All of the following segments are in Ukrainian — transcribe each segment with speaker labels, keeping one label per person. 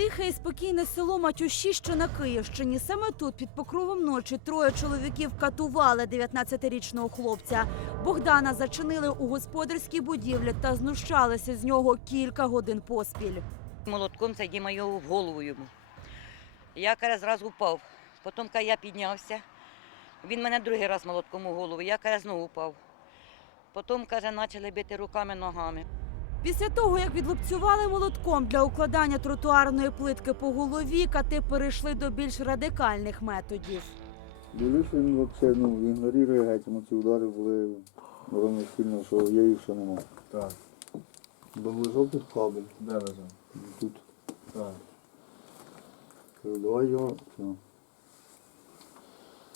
Speaker 1: Тихе і спокійне село Матюші, що на Київщині. Саме тут під покровом ночі троє чоловіків катували 19-річного хлопця. Богдана зачинили у господарській будівлі та знущалися з нього кілька годин поспіль.
Speaker 2: Молотком Діма його в голову йому. Я каже, зразу впав. Потім я піднявся. Він мене другий раз молотком у голову. Я каже, знову впав. Потім, каже, почали бити руками, ногами.
Speaker 1: Після того, як відлупцювали молотком для укладання тротуарної плитки по голові, кати перейшли до більш радикальних методів.
Speaker 3: Дивлюсь, він взагалі ну, ігнорує геть, йому ці удари були ровно сильно, що я їх ще не мав.
Speaker 4: Так.
Speaker 3: Бо лежав тут кабель.
Speaker 4: Де лежав?
Speaker 3: Тут.
Speaker 4: Так.
Speaker 3: Кажу, давай його все.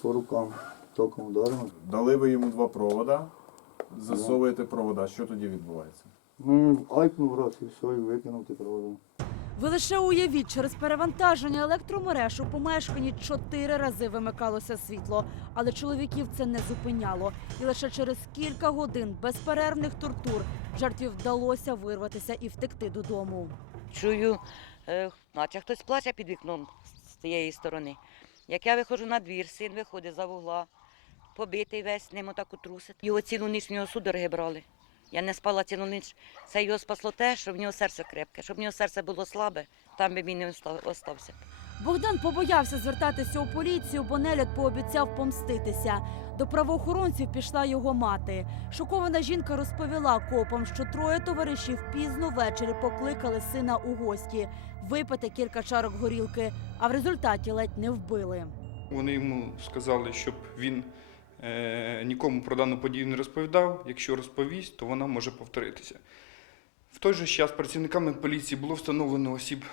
Speaker 3: по рукам током ударимо.
Speaker 4: Дали ви йому два провода, засовуєте провода. Що тоді відбувається?
Speaker 3: Ну, айкнув раз і все, і викинув ті проводи.
Speaker 1: Ви лише уявіть, через перевантаження електромереж у помешканні чотири рази вимикалося світло, але чоловіків це не зупиняло. І лише через кілька годин безперервних тортур жертві вдалося вирватися і втекти додому.
Speaker 2: Чую, е, наче хтось плаче під вікном з тієї сторони. Як я виходжу на двір, син виходить за вугла, побитий весь, ним отак трусить. Його цілу ніч в нього судороги брали. Я не спала цілу ніч. Це його спасло те, що в нього серце крепке. Щоб в нього серце було слабе, там би він не оста- остався.
Speaker 1: Богдан побоявся звертатися у поліцію, бо нелюд пообіцяв помститися. До правоохоронців пішла його мати. Шокована жінка розповіла копам, що троє товаришів пізно ввечері покликали сина у гості випити кілька чарок горілки, а в результаті ледь не вбили.
Speaker 5: Вони йому сказали, щоб він нікому про дану подію не розповідав. Якщо розповість, то вона може повторитися. В той же час працівниками поліції було встановлено осіб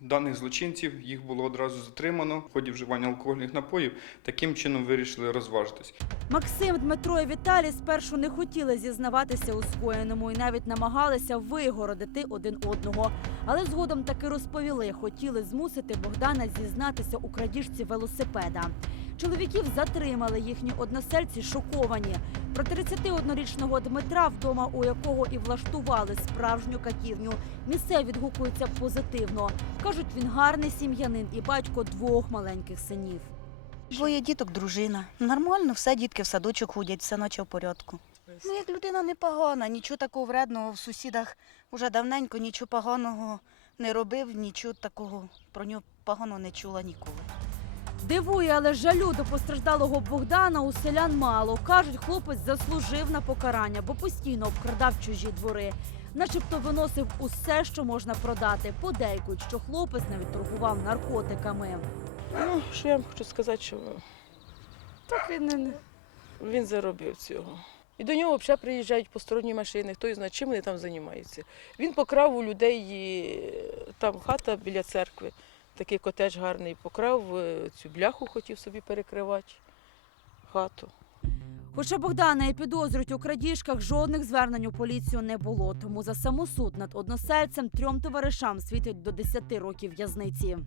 Speaker 5: даних злочинців, їх було одразу затримано в ході вживання алкогольних напоїв. Таким чином вирішили розважитись.
Speaker 1: Максим, Дмитро і Віталій спершу не хотіли зізнаватися у скоєному і навіть намагалися вигородити один одного. Але згодом таки розповіли, хотіли змусити Богдана зізнатися у крадіжці велосипеда. Чоловіків затримали їхні односельці шоковані. Про 31-річного Дмитра, вдома у якого і влаштували справжню катівню, місцеві відгукуються позитивно. кажуть, він гарний сім'янин і батько двох маленьких синів.
Speaker 6: Двоє діток, дружина. Нормально, все, дітки в садочок ходять, все наче в порядку. Ну, як людина непогана, нічого такого вредного в сусідах вже давненько нічого поганого не робив, нічого такого про нього поганого не чула ніколи.
Speaker 1: Дивує, але жалю до постраждалого Богдана у селян мало. Кажуть, хлопець заслужив на покарання, бо постійно обкрадав чужі двори. Начебто виносив усе, що можна продати. Подейкують, що хлопець навіть торгував наркотиками.
Speaker 7: Ну, що я вам хочу сказати, що так він не, він заробив цього. І до нього взагалі приїжджають посторонні машини, хто знає, чим вони там займаються. Він покрав у людей е, там хата біля церкви, такий котедж гарний, покрав е, цю бляху, хотів собі перекривати хату.
Speaker 1: Хоча Богдана і підозрюють у крадіжках, жодних звернень у поліцію не було. Тому за самосуд над односельцем трьом товаришам світить до 10 років в'язниці.